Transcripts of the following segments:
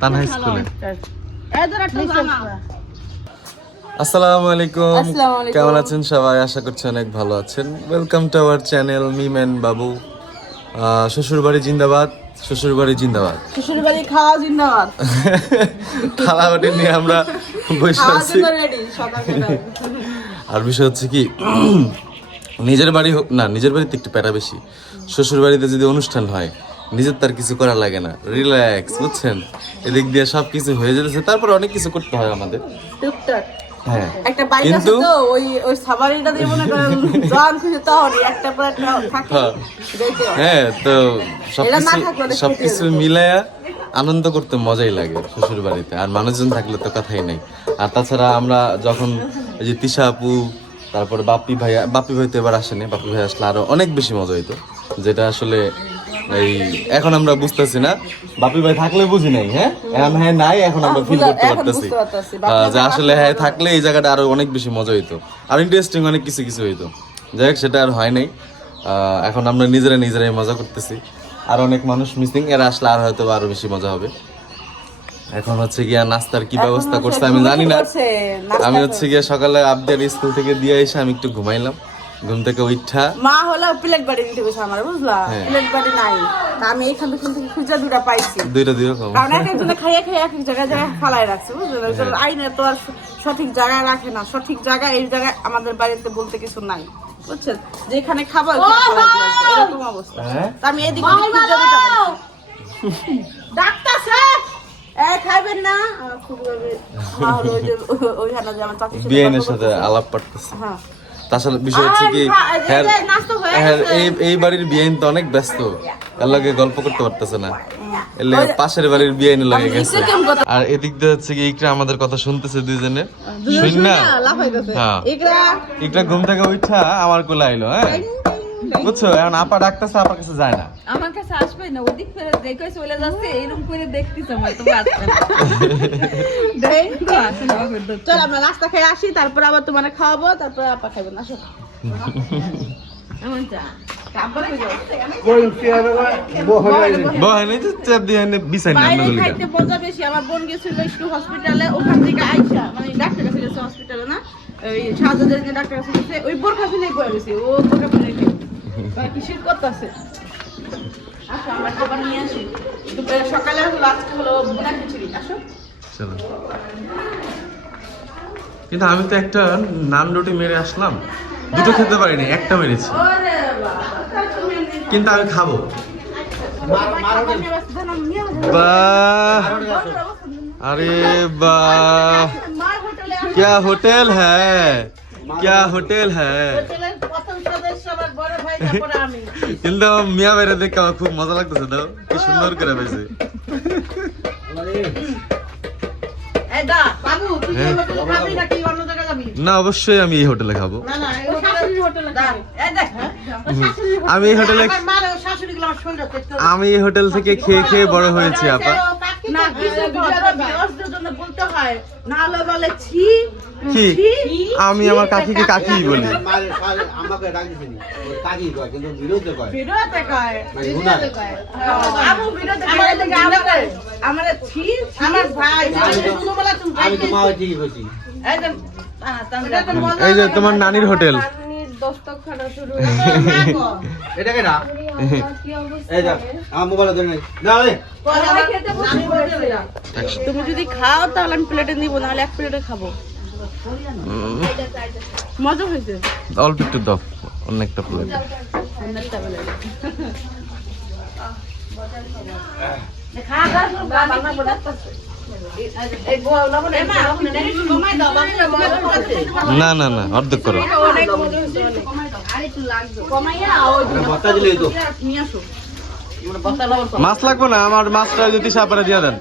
তানহা স্কুলে। আসসালামু আলাইকুম, কেমন আছেন সবাই? আশা করছি অনেক ভালো আছেন। Welcome to our channel Mim and Babu. শ্বশুরবাড়ি জিন্দাবাদ, শ্বশুরবাড়ি জিন্দাবাদ, শ্বশুরবাড়ি খাওয়া জিন্দাবাদ। থালাবাটি নিয়ে আমরা বসে আছি। আর বিষয় হচ্ছে কি, নিজের বাড়ি হোক না, নিজের বাড়িতে একটু প্যারা বেশি। শ্বশুর বাড়িতে যদি অনুষ্ঠান হয়, নিজের তার কিছু করা লাগে না, রিল্যাক্স, বুঝছেন? এদিক দিয়ে সব কিছু হয়ে যেতেছে, তারপর অনেক কিছু করতে হয় আমাদের টুকটাক। হ্যাঁ, একটা বাইক আছে তো, ওই সাবারিটা দিয়ে মনে করেন জন খুশি তহরি একটা পর একটা থাকে। হ্যাঁ, তো সবকিছু মিলায়া আনন্দ করতে মজাই লাগে শ্বশুর বাড়িতে। আর মানুষজন থাকলে তো কথাই নাই। আর তাছাড়া আমরা যখন এই যে তিশা আপু, তারপর বাপ্পি ভাই তো এবার আসেনি, বাপ্পি ভাই আসলে আরো অনেক বেশি মজা হইতো, যেটা আসলে এই এখন আমরা বুঝতেছি না। বাপ্পি ভাই থাকলে বুঝি নাই, হ্যাঁ এখন হ্যাঁ নাই, এখন আমরা ফিল করতে পারতেছি যে আসলে হ্যাঁ থাকলে এই জায়গাটা আরো অনেক বেশি মজা হইতো, আর ইন্টারেস্টিং অনেক কিছু কিছু হইতো। যাই হোক, সেটা আর হয় নাই। এখন আমরা নিজেরাই মজা করতেছি, আর অনেক মানুষ মিসিং, এরা আসলে আর হয়তো আরো বেশি মজা হবে। এখন হচ্ছে গিয়া নাস্তার কি ব্যবস্থা করছে আমি জানি না। আমি হচ্ছে গিয়া সকালে আবদার স্কুল থেকে দিয়ে এসে আমি একটু ঘুমাইলাম, ঘুম থেকে উঠা মা হলো প্লেট বাড়ি দিতে গেছে আমার, বুঝলা? প্লেট বাড়ি নাই, আমি এইখান থেকে খুঁজা দুটা পাইছি, দুই রকম, কারণ এক একজনে খাইয়ে এক এক জায়গায় ফালায় রাখছে, বুঝলেন? আইনে তো আর সঠিক জায়গায় রাখে না। সঠিক জায়গা এই জায়গায় আমাদের বাড়িতে বলতে কিছু নাই, বুঝছেন? যেখানে খাবার এরকম অবস্থা। আমি এদিকে খুঁজা দুটা ডাক্তার স্যার খাইবেন না, বিয়ের সাথে আলাপ পারতেছে। তাছাড়া বিষয় হচ্ছে কি, এই বাড়ির বিয়েন তো অনেক ব্যস্ত, এর লগে গল্প করতে পারতেছে না, এলে পাশের বাড়ির বিয়েন লগে গেছে। আর এদিক দিয়ে হচ্ছে কি ইকরা আমাদের কথা শুনতেছে, দুইজনে শুন না। হ্যাঁ, ইকরা ঘুম থেকে উঠা আমার কোলে আইলো, হ্যাঁ বুঝছো? এখন আপা ডাকতেছে, আপার কাছে যায় না, আমার কাছে আসবে না, ওদিক ফেরে দেখে চলে যাচ্ছে, এরকম করে দেখতেছে হয়তো আসবে না। চল আমরা নাস্তা খেয়ে আসি, তারপর আবার তোমার খাওয়াবো, তারপর আপা খাইবেন। আসো এমন চা আমার বোন গেছিল একটু হসপিটালে, ওখান থেকে আইসা মানে ডাক্তার কাছে গেছে, হসপিটালে না ওই শাহজাদের ডাক্তার কাছে গেছে, ওই বোরখা ফেলে পড়ে গেছে, ও বোরখা ফেলে কি শীত করতেছে। আসো আমরা খাবার নিয়ে আসি, সকালে হলো আজকে হলো বোনা খিচুড়ি। আসো। কিন্তু আমি তো একটা নান রুটি মেরে আসলাম, দুটো খেতে পারিনি, একটা মেরেছি, কিন্তু আমি খাবো। বাহ, अरे वाह, क्या होटल है, क्या होटल है। কিন্তু মিয়া বাইরে দেখে আমার খুব মজা লাগতেছে, দাও কি সুন্দর করে পাইছে। না অবশ্যই আমি এই হোটেলে খাবো, আমি এই হোটেল থেকে খেয়ে খেয়ে বড় হয়েছি আপা। আমি আমার কাকিকে কাকি বলি। এই যে তোমার নানির হোটেল, তুমি যদি খাও তাহলে আমি প্লেটে নিব, নাহলে এক প্লেটে খাবো। মজা হয়েছে, অল্প একটু দাও, অনেকটা প্লেট। না না না, অর্ধেক করো। মাছ লাগবে না আমার, মাছটা যদি সাপারে দিয়ে দেন,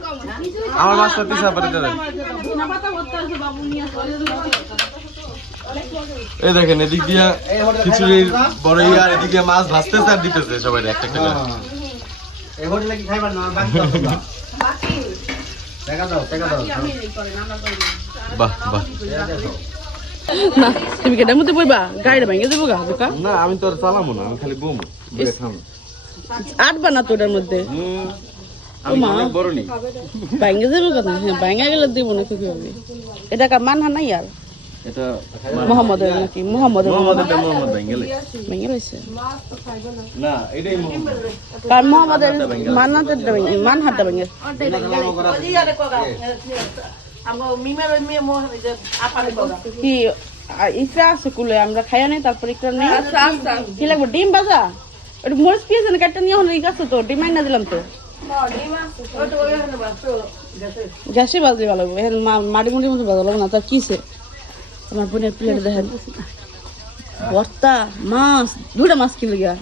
আমার মাছটা সাপারে দিয়ে দেন। এই দেখেন, এদিক দিয়ে খিচুড়ির বড় আর এদিক দিয়ে মাছ ভাজতেছে আর দিতেছে সবাই একটা একটা করে। বাহ বাহ, তুমি কেটার মধ্যে বইবা, গাড়িটা ভেঙে দেবো গা। না আমি তো আর চালাবো না, আমি খালি বমু, আটবা না তো ওটার মধ্যে। আমি অনেক বড় নেই। ভাঙ্গে যাবে কথা, হ্যাঁ ভাঙ্গা গেলে দিব না কি হবে। এটা কার মানহা নাই আর এটা মোহাম্মদের নাকি মোহাম্মদের মোহাম্মদ বেঙ্গলি ভেঙে রয়েছে না, এটাই মোহাম্মদ। কার মোহাম্মদের মানহাটা ভেঙে কি ইকরা আছে কুলে আমরা খাইয়া নেই তারপর ইকরা নেই কি লাগবে ডিম ভাজা ওটা মরিচ পিয়েছে না কাটটা নিয়ে হলো ঠিক আছে তো ডিম না দিলাম তো গ্যাসে বাজে ভালো লাগবে এখন মাটি মুটির মতো ভালো লাগবে না তার কিসে আমার বোনের প্লেট দেখেন ভর্তা মাছ দুটা মাছ কিনে গিয়া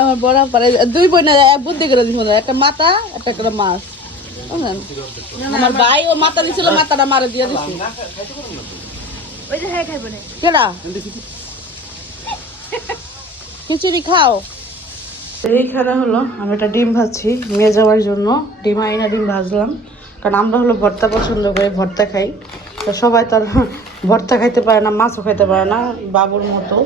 আমার বড় পারে দুই বোন বুদ্ধি করে দিস একটা মাথা একটা করে মাছ বুঝলেন আমার ভাই ও মাথা দিছিল মাথাটা মারা দিয়ে দিছি কেডা খিচুড়ি খাও এইখানে হলো আমি একটা ডিম ভাজছি মেয়ে যাওয়ার জন্য ডিম আইনা ডিম ভাজলাম কারণ আমরা হলো ভর্তা পছন্দ করি ভর্তা খাই তো সবাই তো আর ভর্তা খাইতে পারে না মাছও খাইতে পারে না বাবুর মতো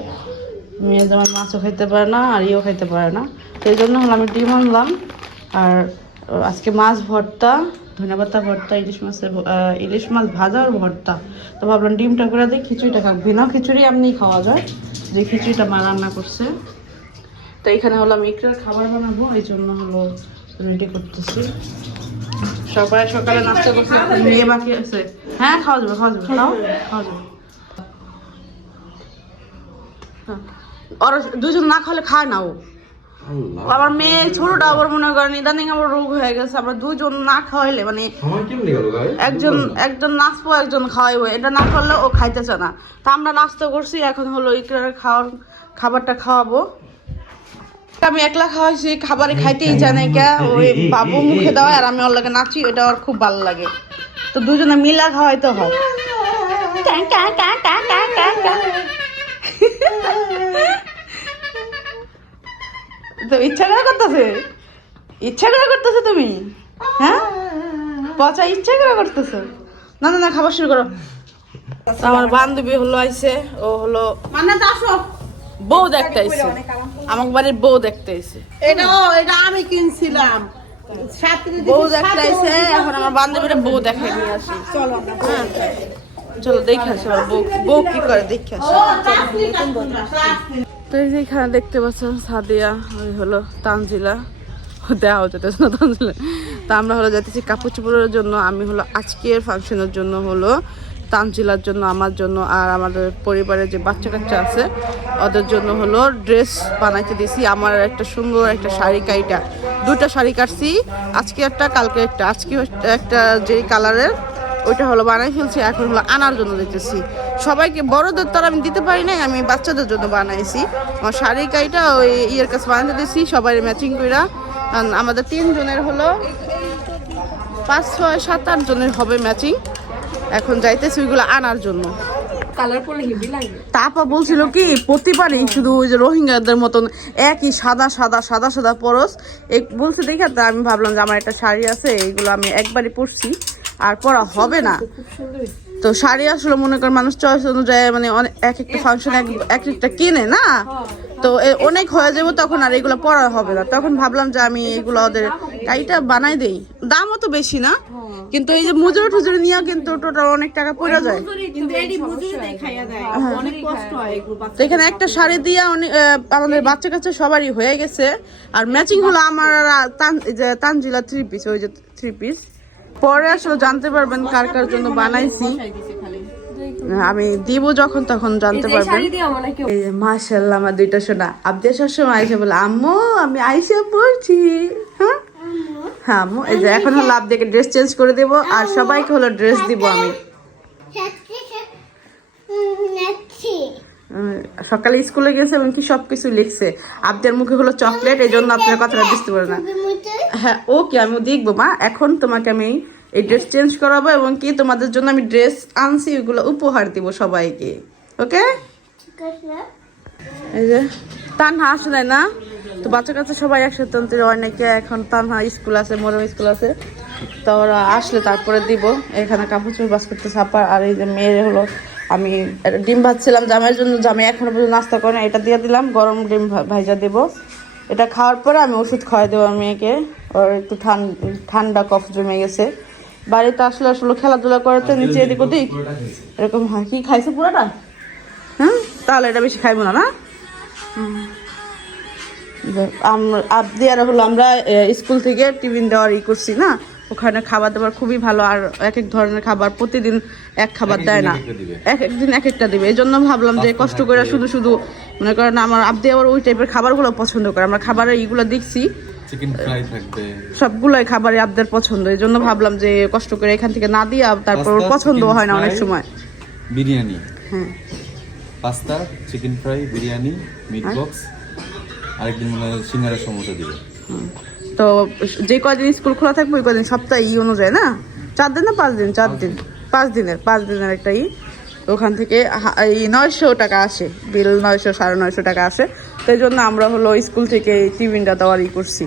মেয়ে যেমন মাছও খাইতে পারে না আর ইও খাইতে পারে না তো এই জন্য হলো আমি ডিম আনলাম আর আজকে মাছ ভর্তা ধনেপাতা ভর্তা ইলিশ মাছ ভাজা আর ভর্তা তো ভাবলাম ডিমটা করে দিই খিচুড়িটা খাবো বিনা খিচুড়ি এমনি খাওয়া যায় যে খিচুড়িটা মা রান্না করছে তো এখানে হলো আমি ইকরার খাবার বানাবো এই জন্য হলো রেডি করতেছি সবাই সকালে নাস্তা করছে মেয়ে বাকি আছে হ্যাঁ খাওয়া যাবে খাওয়া যাবে খাওয়া যাবে আর দুজন না খাওয়ালে খায় না ও আমার মেয়ে ছোটটা আবার মনে করেন ইদানিং আমার রোগ হয়ে গেছে আমরা দুজন না খাওয়াইলে মানে একজন নাচবো একজন খাওয়াইবো এটা না করলে ও খাইতেছে না তা আমরা নাস্তা করছি এখন হলো ইকরার খাবারটা খাওয়াবো আমি একলা খাওয়াইছি খাবারে খাইতেই জানে কে ওই বাবু মুখে দেওয়া আর আমি ওর লাগে নাচি এটা ওর খুব ভালো লাগে তো দুজনে মিলা খাওয়াইতে হয় তো ইচ্ছা করে করতেছে তুমি হ্যাঁ পচা ইচ্ছা করে করতেছো না না না খাবার শুরু করো আমার বান্ধবী হলো আইছে ও হলো মানে আসো বউ দেখতে আইছে আমার বাড়ির বউ দেখতে আইছে এটা আমি কিনছিলাম বউ দেখতে আইছে এখন আমার বান্ধবীরা বউ দেখাই নিয়ে আসি চলো দেখে আসি আমার বউ কি করে দেখে আসি তো এই যে এখানে দেখতে পাচ্ছেন সাদিয়া ওই হলো তানজিলা দেওয়া যেতেছে না তানজিলা তা আমরা হলো যাইতেছি কাপড় চোপড়ের জন্য আমি হলো আজকের ফাংশনের জন্য হলো তানজিলার জন্য আমার জন্য আর আমাদের পরিবারের যে বাচ্চা কাচ্চা আছে ওদের জন্য হলো ড্রেস বানাইতে দিয়েছি আমার একটা সুন্দর একটা শাড়ি কাইটা দুটা শাড়ি কাটছি আজকে একটা কালকে একটা আজকে একটা যে কালারের ওইটা হলো বানাই ফেলছি এখন হলো আনার জন্য দিতেছি সবাইকে বড়দের তো আমি দিতে পারি নাই আমি বাচ্চাদের জন্য বানাইছি আমার শাড়ি কাইটা ওই ইয়ের কাছে বানাইতে দিয়েছি সবাই ম্যাচিং কইরা আমাদের 3 জনের হলো 5, 6, 7, 8 জনের হবে ম্যাচিং এখন যাইতেছি ওইগুলো আনার জন্য কালার পরলে হেভি লাগবে তাপা বলছিল কি প্রতিবারই শুধু ওই যে রোহিঙ্গাদের মতন একই সাদা সাদা সাদা সাদা পরশ বলছে দেখে তা আমি ভাবলাম যে আমার একটা শাড়ি আছে এইগুলো আমি একবারই পরছি আর পরা হবে না তো শাড়ি আসলে মনে করেন মানুষ চয়েস অনুযায়ী মানে এক একটা ফাংশন এক একটা কিনে না তো অনেক হয়ে যাবো তখন আর এগুলো পরা হবে না তখন ভাবলাম যে আমি এগুলো ওদের কাইটা বানাই দেই দামও তো বেশি না কিন্তু এই যে মজুরি টুজুরি নিয়ে কিন্তু টোটাল অনেক টাকা পড়ে যায় তো এখানে একটা শাড়ি দিয়ে আমাদের বাচ্চা কাচ্চা সবারই হয়ে গেছে আর ম্যাচিং হলো আমার তানজিলা 3 পিস ওই যে 3 পিস পরে আসলে জানতে পারবেন কার কার জন্য বানাইছি আমি দিব যখন তখন জানতে পারবেন মাশাআল্লাহ আমার দুইটা সোনা আবদিয়া সবসময় আইসে বলে আম্মু আমি আইসে পড়ছি হ্যাঁ হ্যাঁ আম্মু এই যে এখন হলো আবদিয়াকে ড্রেস চেঞ্জ করে দেব আর সবাইকে হলো ড্রেস দিব আমি সকালে স্কুলে গেছে এবং কি সবকিছু লিখছে আবদিয়ার মুখে হলো চকলেট এই জন্য আপনার কথাটা বুঝতে পারে না হ্যাঁ ওকে আমি দেখবো মা এখন তোমাকে আমি এই ড্রেস চেঞ্জ করাবো এবং কি তোমাদের জন্য আমি ড্রেস আনছি ওগুলো উপহার দিব সবাইকে ওকে এই যে তানহা আসলে না তো বাচ্চা কাচ্চা সবাই একসাথে অনেকে এখন তানহা স্কুল আছে মরম স্কুল আছে তো ওরা আসলে তারপরে দিব এখানে কাপড় চোপড় বাস করতে ছাপার আর এই যে মেয়ের হলো আমি ডিম ভাজছিলাম জামাইয়ের জন্য, জামাই এখনো পর্যন্ত নাস্তা করে না, এটা দিয়ে দিলাম, গরম ডিম ভাজা দেবো। এটা খাওয়ার পরে আমি ওষুধ খাওয়াই দেবো মেয়েকে, ওর একটু ঠান্ডা কফ জমে গেছে। বাড়িতে আসলে আসলে খেলাধুলা করাতে নিচে এদিক ওদিক এরকম হয়। কি খাইছে পুরোটা? হ্যাঁ, তাহলে এটা বেশি খাইবো না, না? আমরা স্কুল থেকে টিফিন দেওয়ার করছি না, ওখানে খাবার দাবার খুবই ভালো। আর এক এক ধরনের খাবার প্রতিদিন এক খাবার দেয় না, এক একদিন এক একটা দিবে। এই জন্য ভাবলাম যে কষ্ট করে শুধু শুধু মনে করেন আমার আব্দি আবার ওই টাইপের খাবারগুলো পছন্দ করে। আমরা খাবারের এইগুলো দেখছি চিকেন ফ্রাই থাকবে, সবগুলোই খাবারই আব্দের পছন্দ। এই জন্য ভাবলাম যে কষ্ট করে এখান থেকে না দিয়ে তারপর পছন্দ হয় না অনেক সময়। বিরিয়ানি, হ্যাঁ, pasta, chicken fry, biryani, meat box, আরেকদিন মনে হয় সিঙ্গারা সমোসা দিবে। তো যে কয়দিন স্কুল খোলা থাকবে ওই কয়দিন সপ্তাহে অনুযায়ী না, 4 দিন না 5 দিন, 5 দিনের একটা ওখান থেকে এই 900 টাকা আসে, বিল 900 950 টাকা আসে। তো এই জন্য আমরা হলো স্কুল থেকে টিফিনটা দেওয়ার করছি।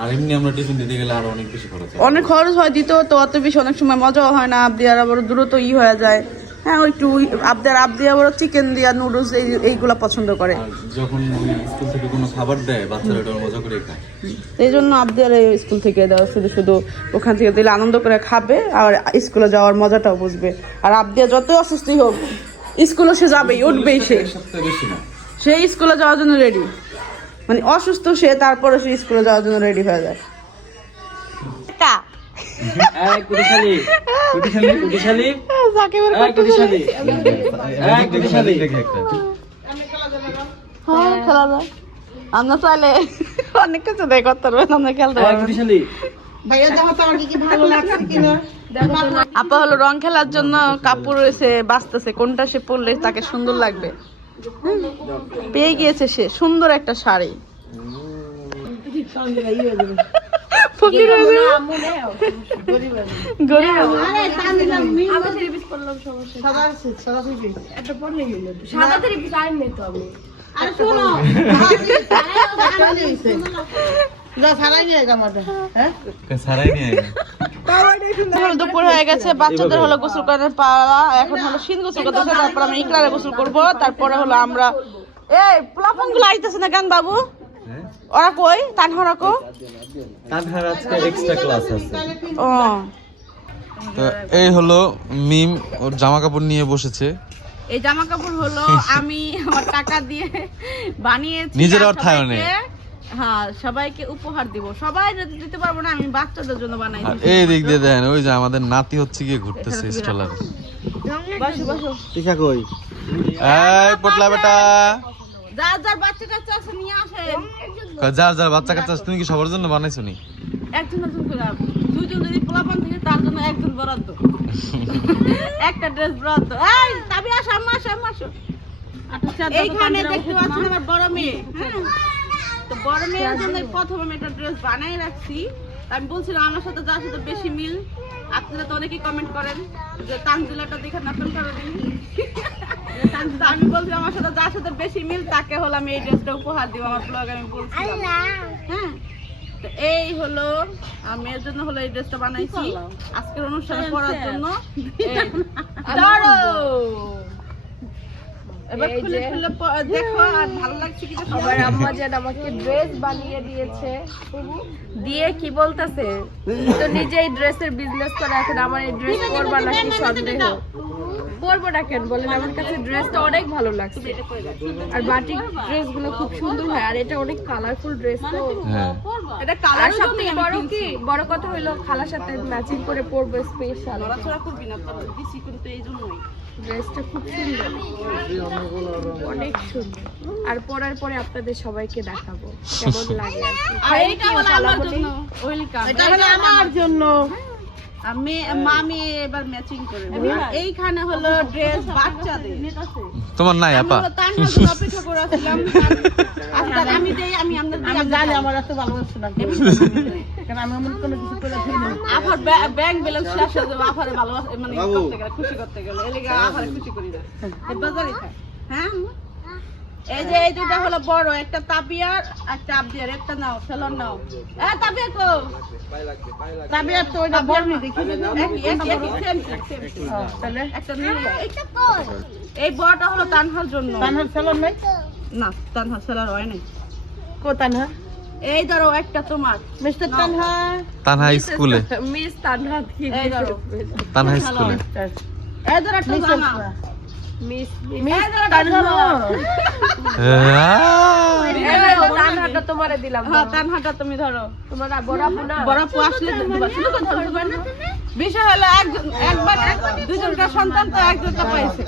আর এমনি আমরা টিফিন দিতে গেলে আরো অনেক বেশি খরচ হয়, অনেক খরচ হয়, দিত তো অত বেশি অনেক সময় মজাও হয় না। আব্দি আর আবার দ্রুত হয়ে যায়। হ্যাঁ, ওই একটু আব্দি আবার চিকেন দিয়া নুডলস এইগুলা পছন্দ করে। আর যখন স্কুল থেকে কোনো খাবার দেয় বাচ্চারা ওটা মজা করে খায়। এই জন্য আব্দি আর স্কুল থেকে দেওয়া, শুধু শুধু ওখান থেকে দিলে আনন্দ করে খাবে আর স্কুলে যাওয়ার মজাটাও বুঝবে। আর আব্দি যত অসুস্থই হোক স্কুলে সে যাবেই, উঠবেই, সে স্কুলে যাওয়ার জন্য রেডি। মানে অসুস্থ সে, তারপরে সে স্কুলে যাওয়ার জন্য রেডি হয়ে যায়। আমরা চাইলে অনেক কিছু দেয় করতে পারবেন, আমরা খেলতে পারবেন। আপা হলো রং খেলার জন্য কাপড় এসে বাঁচতেছে, কোনটা সে পরলে তাকে সুন্দর লাগবে। পেয়ে গিয়েছে সে সুন্দর একটা শাড়ি। দুপুর হয়ে গেছে, বাচ্চাদের হলো গোসল করার পালা, এখন হলো শীত গোসল করতেছে, তারপর আমি ইকরারে গোসল করবো, তারপরে হলো আমরা এই পোলাপান গুলো আইতেছে না কেন বাবু? ওরা কই? তানহারা কো? তানহারা আজকে এক্সট্রা ক্লাস আছে। ও, তো এই হলো মিম, ওর জামা কাপড় নিয়ে বসেছে। এই জামা কাপড় হলো আমি আমার টাকা দিয়ে বানিয়েছি, নিজের অর্থায়নে। হ্যাঁ, সবাইকে উপহার দিব। সবাই দিতে পারবো না, আমি বাচ্চাদের জন্য বানাইছি। আর এই দিক দিয়ে দেখেন, ওই যে আমাদের নাতি হচ্ছে গিয়ে ঘুরতেছে স্টলার। বসো বসো, টিকা কই? এই পটলা বেটা, যার বাচ্চা কাচ্চা আছে নিয়ে আসেন। যার বাচ্চা কাচ্চা আছে, তুমি কি সবার জন্য বানাইছো নি? একজন করে, দুইজন যদি পোলাপান থেকে তার জন্য একজন বরাদ্দ, একটা ড্রেস বরাদ্দ। এই তাবি আসো, আম্মা আসো, আম্মা আসো। এইখানে দেখতে পাচ্ছেন আমার বড় মেয়ে। হ্যাঁ, তো বড় মেয়ের জন্য প্রথমে আমি একটা ড্রেস বানাই রাখছি। আমি বলছিলাম আমার সাথে যার সাথে বেশি মিল, আপনারা তো অনেকেই কমেন্ট করেন যে তানজিলাটা দেখে নতুন করে দিন। আমি বলছি আমার সাথে যার সাথে বেশি মিল তাকে হলো আমি এই ড্রেসটা উপহার দিব আমার ব্লগে, আমি বলছিলাম। হ্যাঁ, তো এই হলো মেয়ের জন্য হলো এই ড্রেসটা বানাইছি আজকের অনুষ্ঠানে পরার জন্য। এবার খুলে খুলে দেখো, আর ভালো লাগছে কি? আমার আম্মা যেন আমাকে ড্রেস বানিয়ে দিয়েছে, দিয়ে কি বলতেছে তো নিজেই ড্রেসের বিজনেস করে, এখন আমার এই ড্রেস পরবা নাকি সন্দেহ। পরবো না কেন বলেন, আমার কাছে ড্রেসটা অনেক ভালো লাগছে। আর বাটিক ড্রেস গুলো খুব সুন্দর হয়, আর এটা অনেক কালারফুল ড্রেস। তো এটা আর কালার সবথেকে বড় কথা হলো খালার সাথে ম্যাচিং করে পরবো স্পেশাল। নড়াচড়া করবি না, তোর দিছি কিন্তু এই জন্যই। ড্রেসটা খুব সুন্দর, অনেক সুন্দর। আর পরার পরে আপনাদের সবাইকে দেখাবো কেমন লাগে। আর এইটা হলো আমার জন্য, ওয়েলকাম। এটা হলো আমার জন্য। আমি মামি এবার ম্যাচিং করে দেব। এইখানে হলো ড্রেস বাচ্চাদের। তোমার নাই আপা? তার জন্য অপেক্ষা করে আসলাম। আচ্ছা আমি দেই, আমি জানি আমার এত ভালোবাসা না, কারণ আমি এমন কোনো কিছু করে দিই না। আফার ব্যাংক ব্যালেন্স শেষ হয়ে যাবে, আফারে ভালোবাসা মানে করতে গেলে, খুশি করতে গেলে, এলাকা আফারে খুশি করি না। এই বাজারে থাক। হ্যাঁ, এই যে এই দুটো হলো বড়, একটা তাবিয়ার একটা আবদিয়ার, একটা নাও সেলন নাও। তাবিয়া কো তাবিয়ার তো ওটা বড় নি দেখি তাহলে একটা নিয়ে এটা কই, এই বড়টা হলো তানহার জন্য। তানহার সেলন নাই না, তানহার সেলন হয় নাই। কো তানহা এই ধরো একটা তোমার মিস্টার তানহা। তানহা স্কুলে, মিস তানহা কি এই ধরো তানহা স্কুলে। এই ধরো একটা জামা মিস তানহা। তানহাটা তোমারে দিলাম। হ্যাঁ তানহাটা তুমি ধরো, তোমার বড়াপু না, বড়াপু আসলে দিবা। শুধু কথা বলবা না। বিষয় হলো একবার দুজনকার সন্তান তো একজনটা পাইছে।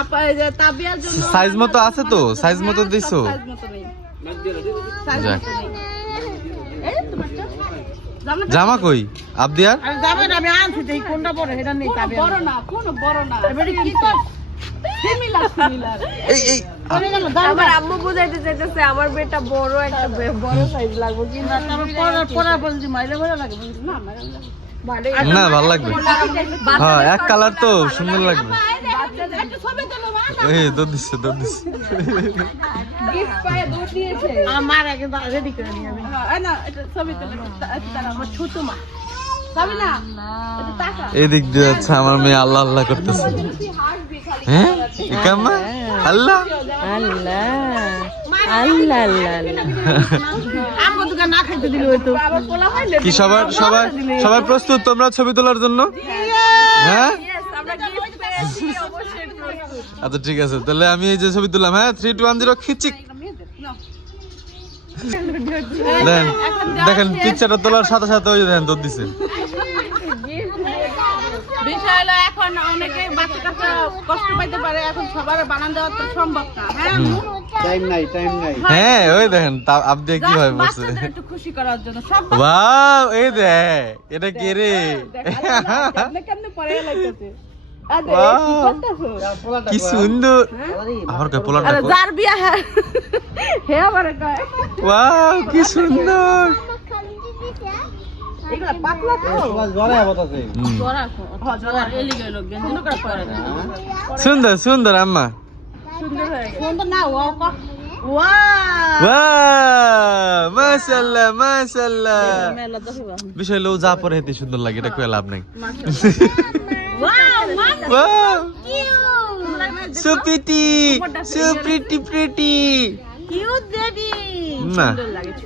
আপা এই যে তাবিয়ার জন্য সাইজ মতো আছে তো, সাইজ মতো দিছো। সাইজ মতো নেই, সাইজ যাক। মতো নেই। এই তোমারটা জামা কই আবদিয়ার? আমি আনছি দেই কোনটা বড় এটা নেই। তাবিয়া বড় না, কোনো বড় না, এবারে কি তো সিমিলার এই এই আমার আম্মু বুঝাইতে চাইতেছে আমার বেটা বড় একটা বড় সাইজ লাগবে, কিন্তু পড়া বলছি মাইলে ভালো লাগে না। না ভালো লাগবে। হ্যাঁ এক কালার তো সুন্দর লাগবে। একটা ছবি তুলো মা। এই দৌড় দিচ্ছে, দৌড় দিচ্ছে। গিফট পায়ে দৌড় দিয়েছে। আমার আগে রেডি করে নিয়ে আমি। না এটা ছবি তুলো, এটা আমার ছোট মা। যাবি না এটা টাকা এদিক দিয়ে যাচ্ছে আমার মেয়ে, আল্লাহ আল্লাহ করতেছে। হ্যাঁ ইকাম্মা আল্লাহ আল্লাহ আল্লাহ আল্লাহ আমগো দোকান না খাইতে দিল হয়তো। আবার পোলা হইলে কি সবার সবাই সবাই প্রস্তুত তোমরা ছবি তোলার জন্য? হ্যাঁ আমরা গিফট পেয়েছি অবশ্যই প্রস্তুত। আচ্ছা ঠিক আছে, তাহলে আমি এই যে ছবি তুললাম। হ্যাঁ 3 2 1 0 খিচিক দেন। দেখেন পিকচারটা তোলার সাথে সাথে ওই যে দেখেন দৌড় দিছে। বিষয় হলো এখন অনেকে বাচ্চা কাচ্চা কষ্ট পাইতে পারে, এখন সবার বানান দেওয়া তো সম্ভব না। হ্যাঁ টাইম নাই হ্যাঁ ওই দেখেন আবদিয়া কি ভাবে বসে। বাচ্চাদের একটু খুশি করার জন্য সব ওয়াও এই দেখ এটা কে রে? আপনি কেমনে পরে লাইতেছে। Wow, কি সুন্দর। আমার কয় পোলাটা আরে কই? যার বিয়া হে আমারে কয় ওয়াও কি সুন্দর। এগুলা পাতলা তো জরে বতাছে জরা জরা এলি গেল গেন্দ করে পরে না। সুন্দর সুন্দর আম্মা। সুন্দর হয়ে গেল। সুন্দর না ওয়া ওয়া ওয়াও মাশাআল্লাহ মাশাআল্লাহ। মেলা দেখবা বিষয় হলো যা পরে হেতে সুন্দর লাগে, এটা কই লাভ নাই। Wow mum wow cute so pretty so pretty pretty. Cute baby না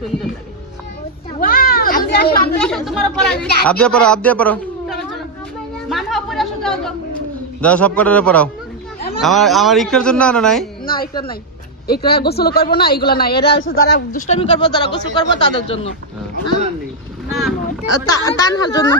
সুন্দর লাগে ওয়াও আপনি আসো তোমার পরে আবদিয়া পড়াও, আবদিয়া পড়াও। মামা পরে আসো যাও দাও সব কটারে পড়াও। আমার ইকরার জন্য আনো নাই? না এটা নাই, এটা গোসল করব না, এগুলা নাই। এরা হচ্ছে যারা দুষ্টামি করবো, যারা গোসল করবো তাদের জন্য, না তানহার জন্য।